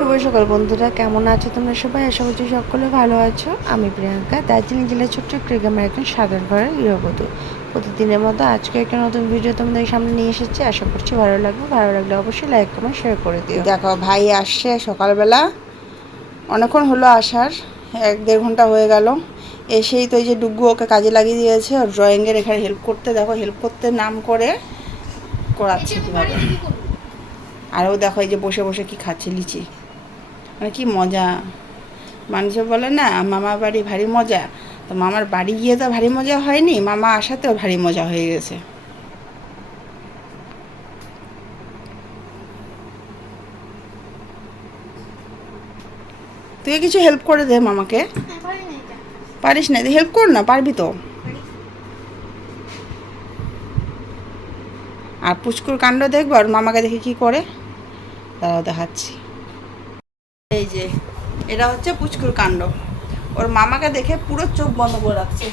শুভ সকাল বন্ধুরা, কেমন আছো তোমরা সবাই? আশা করছি সকলে ভালো আছো। আমি প্রিয়াঙ্কা, দার্জিলিং জেলার ছোট্ট গ্রামের একজন সাধারণ ঘরের গৃহবধূ। প্রতিদিনের মতো আজকে একটা নতুন ভিডিও তোমাদের সামনে নিয়ে এসেছি। আশা করছি ভালো লাগবে। ভালো লাগলে অবশ্যই লাইক কমেন্ট শেয়ার করে দিও। দেখো, ভাই আসছে সকালবেলা। অনেকক্ষণ হলো আসার। এক দেড় ঘণ্টা হয়ে গেল। এসেই তো এই যে ডুগু ওকে কাজে লাগিয়ে দিয়েছে। ওর ড্রয়িংয়ের এখানে হেল্প করতে, দেখো হেল্প করতে নাম করে করাচ্ছে কীভাবে। আর ও দেখো এই যে বসে বসে কি খাচ্ছে, লিচি। মানে কি মজা? মানুষে বলে না মামা বাড়ি ভারী মজা। তো মামার বাড়ি গিয়ে তো ভারী মজা হয়নি, মামা আসাতেও ভারী মজা হয়ে গেছে। তুই কিছু হেল্প করে দে মামাকে। পারিস না, তুই হেল্প কর না, পারবি তো। আর পুচকুর কাণ্ড দেখব, আর মামাকে দেখে কি করে? তারাও দেখাচ্ছি। এই যে, এটা হচ্ছে পুচকুর কাণ্ড। ওর মামাকে দেখে পুরো চোখ বন্ধ করে রাখছে।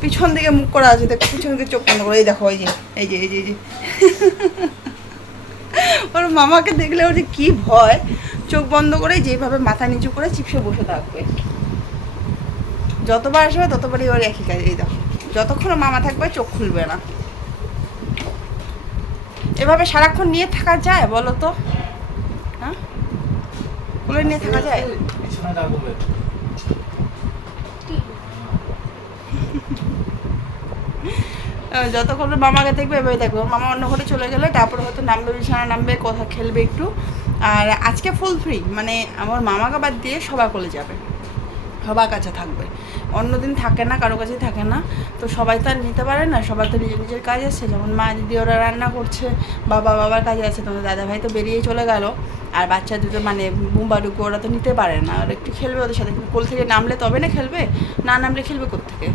পিছন দিকে মুখ করা আছে, দেখ, পিছন দিকে চোখ বন্ধ করে। এই দেখো, এই যে এই যে এই যে এই যে। ওর মামাকে দেখলে ওর যে কি ভয়, চোখ বন্ধ করে যেভাবে মাথা নিচু করে চিপসে বসে থাকবে। যতবার আসবে, ততবারই ওর একই কাজ। এই দেখো, যতক্ষণ মামা থাকবে, চোখ খুলবে না। এভাবে সারাক্ষণ নিয়ে থাকা যায় বলো তো? কোলে নিয়ে থাকা যায় যতক্ষণ মামাকে দেখবে, এভাবে দেখব। মামা অন্য ঘরে চলে গেলে, তারপরে হয়তো নামবে বিছানা নামবে, কথা খেলবে একটু। আর আজকে ফুল ফ্রি মানে আমার মামাকে বাদ দিয়ে সবার কলে যাবে। সবার কাছে থাকবে। অন্যদিন থাকে না, কারও কাছেই থাকে না। তো সবাই তো আর নিতে পারে না সবার তো নিজের নিজের কাজ আছে। যেমন মা দিদি ওরা রান্না করছে বাবা বাবার কাজে আছে তোমার দাদা ভাই তো বেরিয়েই চলে গেল। আর বাচ্চা দুটো মানে বুম্বাডুকু ওরা তো নিতে পারে না। ওরা একটু খেলবে ওদের সাথে কোল থেকে নামলে তবে না খেলবে, না নামলে খেলবে কোত্থেকে?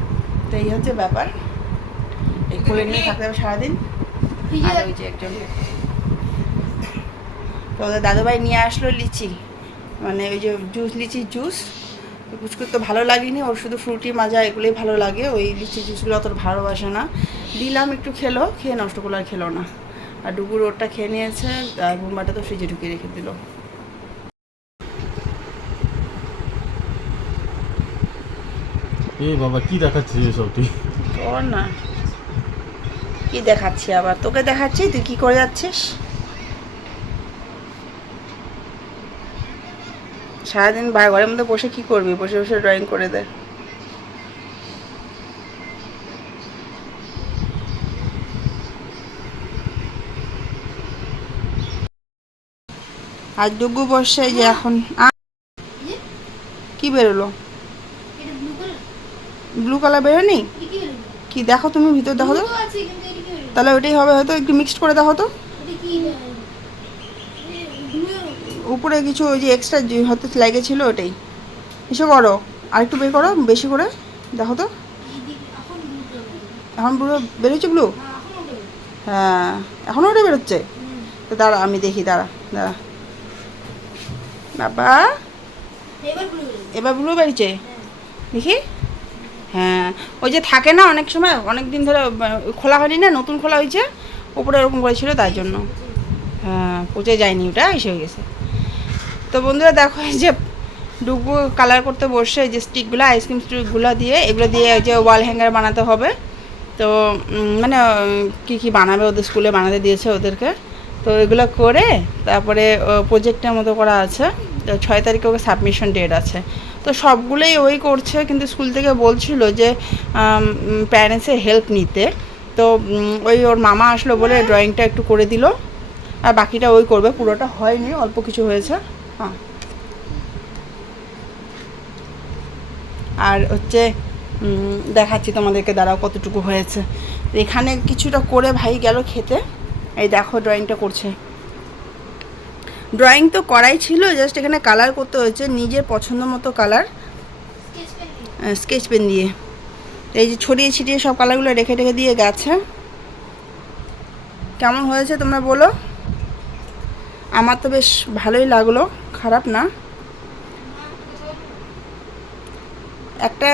তো এই হচ্ছে ব্যাপার। এই কোলে নিয়ে থাকতে হবে সারাদিন। তো ওদের দাদুভাই নিয়ে আসলো লিচি। মানে ওই যে জুস লিচি জুস। পুচকুর তো ভালো লাগেনি ওর শুধু ফ্রুটি মাজা এগুলোই ভালো লাগে ওই লিচি জুসগুলো অত ভালোবাসে না। দিলাম একটু খেলো খেয়ে নষ্ট করল আর খেলো না। আর ডুগুর ওরটা খেয়ে নিয়েছে আর বুম্বাটা তো ফ্রিজে ঢুকিয়ে রেখে দিল। এ বাবা কি দেখাচ্ছিস এসব তুই? না। কি দেখাচ্ছি আবার? তোকে দেখাচ্ছি তুই কি করে যাচ্ছিস? সারাদিন ভাই ঘরের মধ্যে বসে কি করবি? বসে বসে ড্রয়িং করে দে। আর ডুগু বসে যে এখন। কি বেরোলো? ব্লু কালার বেরোনি কি দেখো তুমি ভিতর দেখো তো। তাহলে ওইটাই হবে হয়তো একটু মিক্সড করে দেখো তো। উপরে কিছু ওই যে এক্সট্রা হয়তো লেগেছিল ওটাই। এসে করো আর একটু বের করো, বেশি করে, দেখো তো। এখন পুরো বেরোচ্ছে ব্লু? হ্যাঁ এখনও ওটা বেরোচ্ছে? তো দাঁড়া, আমি দেখি, দাঁড়া দাঁড়া। বাবা, এবার ব্লু বেরিয়েছে দেখি। হ্যাঁ ওই যে থাকে না অনেক সময়, অনেক দিন ধরে খোলা হয়নি না, নতুন খোলা হয়েছে, উপরে এরকম করেছিল তার জন্য। হ্যাঁ পচে যায়নি ওটা, এসে হয়ে গেছে। তো বন্ধুরা দেখো এই যে ডুবু কালার করতে বসে, এই যে স্টিকগুলো আইসক্রিম স্টিকগুলো দিয়ে, এগুলো দিয়ে যে ওয়াল হ্যাঙ্গার বানাতে হবে। তো মানে কী কী বানাবে ওদের স্কুলে বানাতে দিয়েছে ওদেরকে। তো এগুলো করে তারপরে প্রজেক্টের মতো করা আছে। তো ছয় তারিখে ওকে সাবমিশন ডেট আছে। তো সবগুলোই ওই করছে, কিন্তু স্কুল থেকে বলছিল যে প্যারেন্টসের হেল্প নিতে। তো ওই ওর মামা আসলো বলে ড্রয়িংটা একটু করে দিল। আর বাকিটা ওই করবে, পুরোটা হয়নি, অল্প কিছু হয়েছে। হ্যাঁ আর হচ্ছে দেখাচ্ছি তোমাদেরকে দাঁড়াও কতটুকু হয়েছে। এখানে কিছুটা করে ভাই গেল খেতে। এই দেখো ড্রয়িংটা করছে। ড্রয়িং তো করাই ছিল জাস্ট এখানে কালার করতে হয়েছে নিজের পছন্দ মতো কালার স্কেচ পেন দিয়ে। এই যে ছড়িয়ে ছিটিয়ে সব কালারগুলো রেখে রেখে দিয়ে গেছে। কেমন হয়েছে তোমরা বলো? আমার তো বেশ ভালোই লাগল, খারাপ না। একটা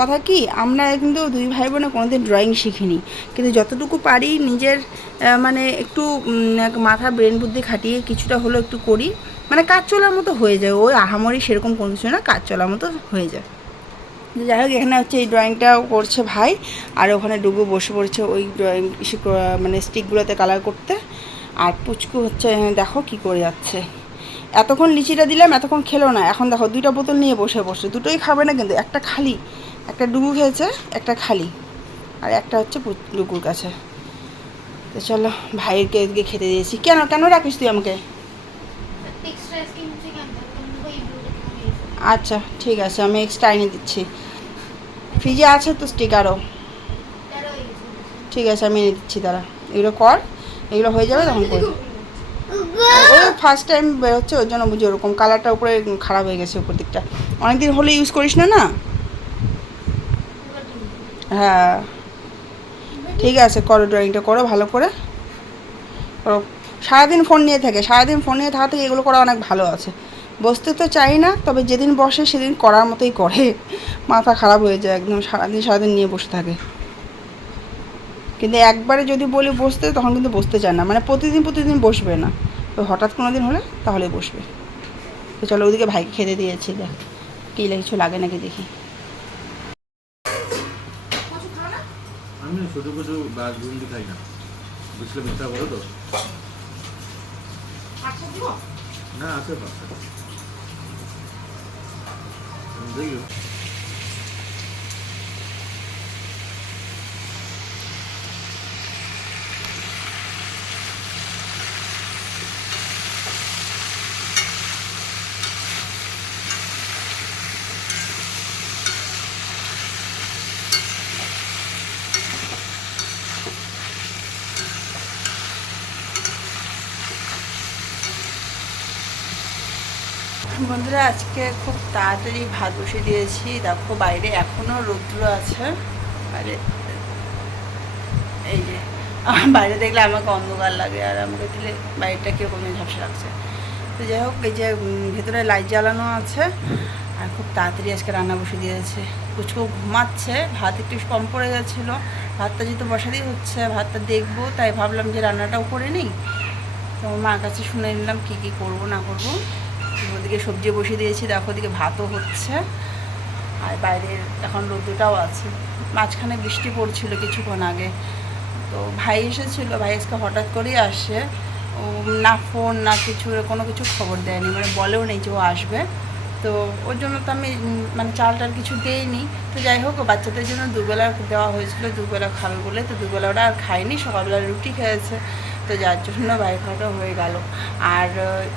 কথা কি, আমরা কিন্তু দুই ভাই বোনে কোনোদিন ড্রয়িং শিখিনি। কিন্তু যতটুকু পারি নিজের মানে একটু মাথা ব্রেন বুদ্ধি খাটিয়ে কিছুটা হলেও একটু করি। মানে কাজ চলার মতো হয়ে যায়, ওই আহামরি সেরকম কোনো কিছু না, কাজ চলার মতো হয়ে যায়। যাই হোক, এখানে হচ্ছে এই ড্রয়িংটা করছে ভাই, আর ওখানে ডুবু বসে পড়েছে ওই ড্রয়িং মানে স্টিকগুলোতে কালার করতে। আর পুচকু হচ্ছে, দেখো কি করে যাচ্ছে। এতক্ষণ লিচিটা দিলাম, এতক্ষণ খেলো না। এখন দেখো দুইটা বোতল নিয়ে বসে বসে। দুটোই খাবে না কিন্তু, একটা খালি। একটা ডুবু খেয়েছে, একটা খালি। আর একটা হচ্ছে ডুগুর কাছে। তো চলো ভাইয়েরকে এদিকে খেতে দিয়েছি। কেন কেন রাখিস তুই আমাকে? আচ্ছা ঠিক আছে, আমি এক্সট্রা এনে দিচ্ছি। ফ্রিজে আছে তো স্টিকারও ঠিক আছে, আমি এনে দিচ্ছি তারা এগুলো কর। এগুলো হয়ে যাবে তখন করবি ওই ফার্স্ট টাইম বেরোচ্ছে ওর জন্য বুঝি ওরকম কালারটা উপরে খারাপ হয়ে গেছে উপর দিকটা। অনেকদিন হলে ইউজ করিস না না? হ্যাঁ। ঠিক আছে করো ড্রয়িংটা করো ভালো করে। করো। সারাদিন ফোন নিয়ে থাকে সারাদিন ফোন নিয়ে থাকা থেকে এগুলো করা অনেক ভালো আছে। বসতে তো চাই না তবে যেদিন বসে সেদিন করার মতোই করে। মাথা খারাপ হয়ে যায় একদম সারাদিন সারাদিন নিয়ে বসে থাকে। কিন্তু একবারে যদি বলি বসতে তখন কিন্তু বসতে চায় না। মানে প্রতিদিন প্রতিদিন বসবে না। তো হঠাৎ কোনো দিন হলে তাহলে বসবে। তো চলো ওদিকে ভাইকে খেতে দিয়েছি দেখ। কী কিছু লাগে নাকি দেখি। আমি না ছোট ছোট বাস বুন্দি খাই না। বুঝলে মিথ্যা বলো তো? না আছে বাচ্চা দেখি। বন্ধুরা, আজকে খুব তাড়াতাড়ি ভাত বসে দিয়েছি। দেখো বাইরে এখনও রৌদ্র আছে। বাইরে, এই যে বাইরে দেখলে আমাকে অন্ধকার লাগে আর আমাকে দিলে বাইরেটা কীরকম ঝাপসা লাগছে। তো যাই হোক, এই যে ভেতরে লাইট জ্বালানো আছে আর খুব তাড়াতাড়ি আজকে রান্না বসে দিয়েছে। কুচকু ঘুমাচ্ছে, ভাত একটু কম পড়ে গেছিল। ভাতটা যেহেতু বসাতেই হচ্ছে, ভাতটা দেখব, তাই ভাবলাম যে রান্নাটাও করে নিই। তো মার কাছে শুনে নিলাম কী কী করব, না করব। ওদিকে সবজি বসিয়ে দিয়েছি, দেখো ওদিকে ভাতও হচ্ছে। আর বাইরের এখন রোদ্রটাও আছে। মাঝখানে বৃষ্টি পড়ছিল কিছুক্ষণ আগে। তো ভাই এসেছিল, ভাই আজকে হঠাৎ করেই আসে। ও না ফোন, না কিছু কোনো কিছু খবর দেয়নি। মানে বলেও নেই যে ও আসবে। তো ওর জন্য তো আমি মানে চাল টাল কিছু দেইনি। তো যাই হোক বাচ্চাদের জন্য দুবেলা দেওয়া হয়েছিল, দুবেলা খাবে বলে। তো দুবেলা ওরা আর খায়নি, সকালবেলা রুটি খেয়েছে। তো যার জন্য বাইরে খাওয়াটা হয়ে গেল। আর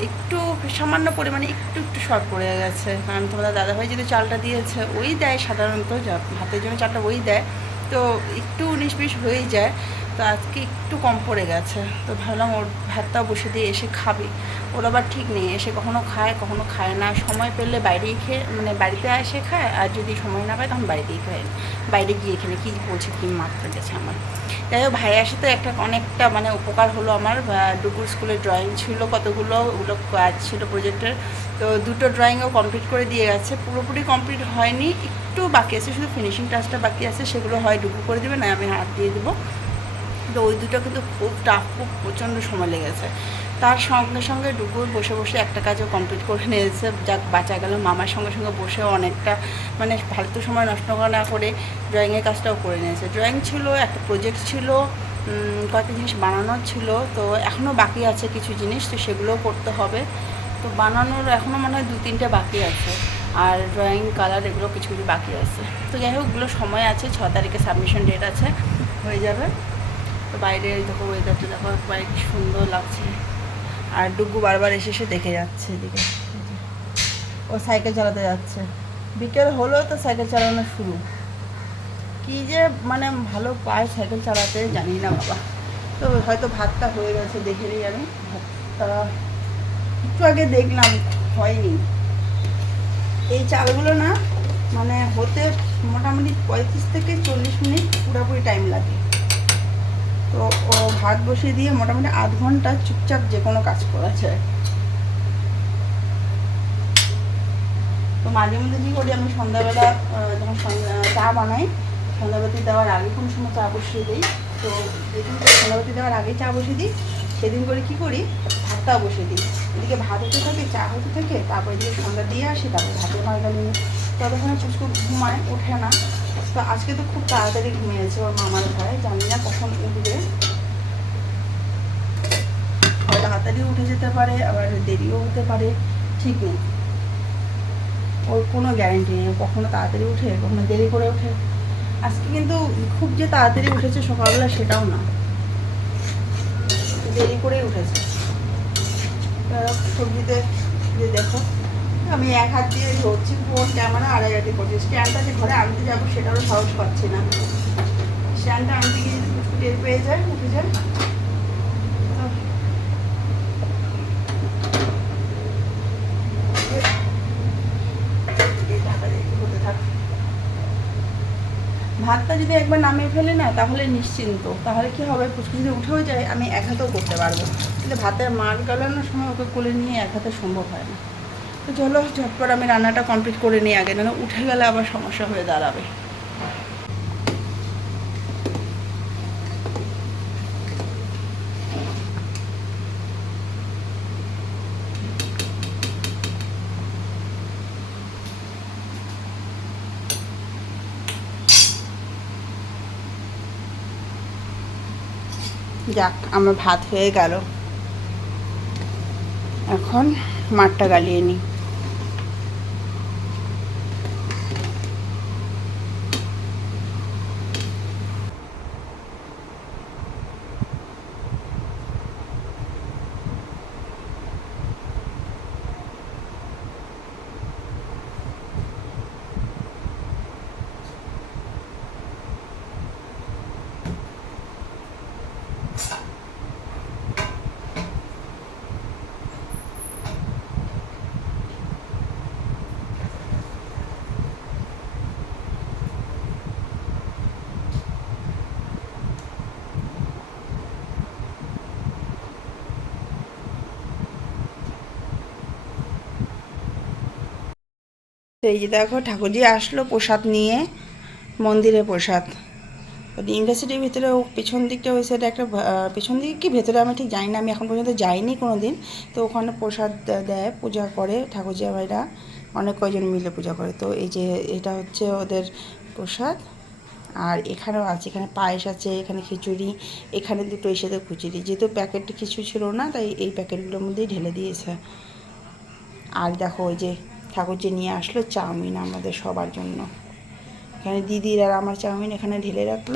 একটু সামান্য পরিমাণে একটু একটু শর্ট পড়ে গেছে। কারণ তোমাদের দাদাভাই যদি চালটা দিয়েছে, ওই দেয় সাধারণত হাতের জন্য চালটা ওই দেয়। তো একটু উনিশ বিশ হয়ে যায়। তো আজকে একটু কম পড়ে গেছে। তো ভাবলাম ওর ভাতটাও বসে দিয়ে এসে খাবে। ওর আবার ঠিক নেই, এসে কখনো খায় কখনো খায় না। সময় পেলে বাইরেই খেয়ে মানে বাড়িতে এসে খায়। আর যদি সময় না পায়, তখন বাইরেই খায়। বাইরে গিয়ে এখানে কী বলছে, কি মাত্রা গেছে আমার। যাই হোক, ভাইয়ার সাথে একটা অনেকটা মানে উপকার হলো আমার। ডুগুর স্কুলে ড্রয়িং ছিল কতগুলো, ওগুলো কাজ ছিল প্রজেক্টের তো দুটো ড্রয়িংও কমপ্লিট করে দিয়ে গেছে। পুরোপুরি কমপ্লিট হয়নি। একটু বাকি আছে, শুধু ফিনিশিং টাচটা বাকি আছে। সেগুলো হয় ডুগু করে দেবে, না আমি হাত দিয়ে দেবো। তো ওই দুটো কিন্তু খুব টাফ খুব প্রচণ্ড সময় লেগেছে। তার সঙ্গে সঙ্গে ডুগু বসে বসে একটা কাজও কমপ্লিট করে নিয়েছে। যাক, বাঁচা গেল। মামার সঙ্গে সঙ্গে বসে অনেকটা মানে ফালতু সময় নষ্ট না করে ড্রয়িংয়ের কাজটাও করে নিয়েছে। ড্রয়িং ছিল, একটা প্রজেক্ট ছিল কয়েকটা জিনিস বানানোর ছিল। তো এখনও বাকি আছে কিছু জিনিস, তো সেগুলোও করতে হবে। তো বানানোর এখনও মনে হয় দু তিনটে বাকি আছে। আর ড্রয়িং কালার এগুলো কিছু কিছু বাকি আছে। তো যাই হোক, ওগুলো সময় আছে। ছ তারিখে সাবমিশন ডেট আছে। হয়ে যাবে। তো বাইরে দেখো ওয়েদারটা দেখো একবার কি সুন্দর লাগছে। আর ডুগু বারবার এসে এসে দেখে যাচ্ছে এদিকে। ও সাইকেল চালাতে যাচ্ছে। বিকেল হলো তো সাইকেল চালানো শুরু। কি যে মানে ভালো পায় সাইকেল চালাতে জানি না বাবা। তো হয়তো ভাতটা হয়ে গেছে, দেখে নিই আমি। ভাতটা একটু আগে দেখলাম, হয়নি। এই চালগুলো না মানে হতে মোটামুটি পঁয়ত্রিশ থেকে চল্লিশ মিনিট পুরোপুরি টাইম লাগে। তো ও ভাত বসিয়ে দিয়ে মোটামুটি আধ ঘণ্টা চুপচাপ যে কোনো কাজ করা যায় তো মাঝে মধ্যে কী করি, আমি সন্ধ্যাবেলা যখন চা বানাই সন্ধ্যাবাতি দেওয়ার আগে কোনো সময় চা বসিয়ে দিই। তো যেদিন সন্ধ্যাবাতি দেওয়ার আগে চা বসিয়ে দিই, সেদিন করে কী করি, ভাতটাও বসিয়ে দিই। এদিকে ভাত হতে থাকে, চা হতে থাকে, তারপর এদিকে সন্ধ্যা দিয়ে আসি, তারপর ভাতের মালটা নিয়ে। ততক্ষণে পুষ্কু ঘুমায় ওঠে না। তো আজকে তো খুব তাড়াতাড়ি ঘুমিয়েছে ওর মামার ঘরে, জানি না কখন উঠবে। তাড়াতাড়ি উঠে যেতে পারে, আবার দেরিও হতে পারে, ঠিক নেই। ওর কোনো গ্যারেন্টি নেই কখনো তাড়াতাড়ি উঠে, কখনো দেরি করে ওঠে আজকে কিন্তু খুব যে তাড়াতাড়ি উঠেছে সকালবেলা সেটাও না। দেরি করেই উঠেছে। সবজিতে যে দেখো। আমি এক হাত দিয়ে ধরছি ফোন ক্যামেরা এক হাতে করছি। স্ট্যান্ডটা যে ঘরে আনতে যাব সেটারও সাহস পাচ্ছি না। স্ট্যান্ডটা আনতে গিয়ে যদি একটু টের পেয়ে যায়, উঠে যায়। ভাতটা যদি একবার নামিয়ে ফেলে না তাহলে নিশ্চিন্ত। তাহলে কি হবে? পুচকু যদি উঠেও যায়, আমি এক হাতেও করতে পারব। কিন্তু ভাতের মার গালানোর সময় ওকে কোলে নিয়ে এক হাতে সম্ভব হয় না। তো চলো, ঝটপট আমি রান্নাটা কমপ্লিট করে নিই আগে না উঠে গেলে আবার সমস্যা হয়ে দাঁড়াবে। যাক, আমার ভাত হয়ে গেল। এখন মাঠটা গালিয়ে নিই। এই যে দেখো ঠাকুরজি আসলো প্রসাদ নিয়ে, মন্দিরে প্রসাদ। ইউনিভার্সিটির ভিতরে পেছন দিকটা ওই সাইডে একটা পেছন দিকে কি ভেতরে আমি ঠিক জানি না, আমি এখন পর্যন্ত যাইনি কোনো দিন তো ওখানে প্রসাদ দেয়, পূজা করে ঠাকুরজি ভাইরা অনেক কয়জন মিলে পূজা করে। তো এই যে এটা হচ্ছে ওদের প্রসাদ। আর এখানেও আছে, এখানে পায়েস আছে, এখানে খিচুড়ি, এখানে দুটো এর সাথে খিচুড়ি। যেহেতু প্যাকেট কিছু ছিল না, তাই এই প্যাকেটগুলোর মধ্যেই ঢেলে দিয়েছে। আর দেখো ওই যে ঠাকুরজি নিয়ে আসলো চাউমিন আমাদের সবার জন্য। এখানে দিদির আর আমার চাউমিন এখানে ঢেলে রাখল।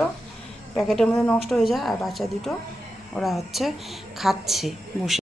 প্যাকেটের মধ্যে নষ্ট হয়ে যায় আর বাচ্চা দুটো ওরা হচ্ছে খাচ্ছে, বসে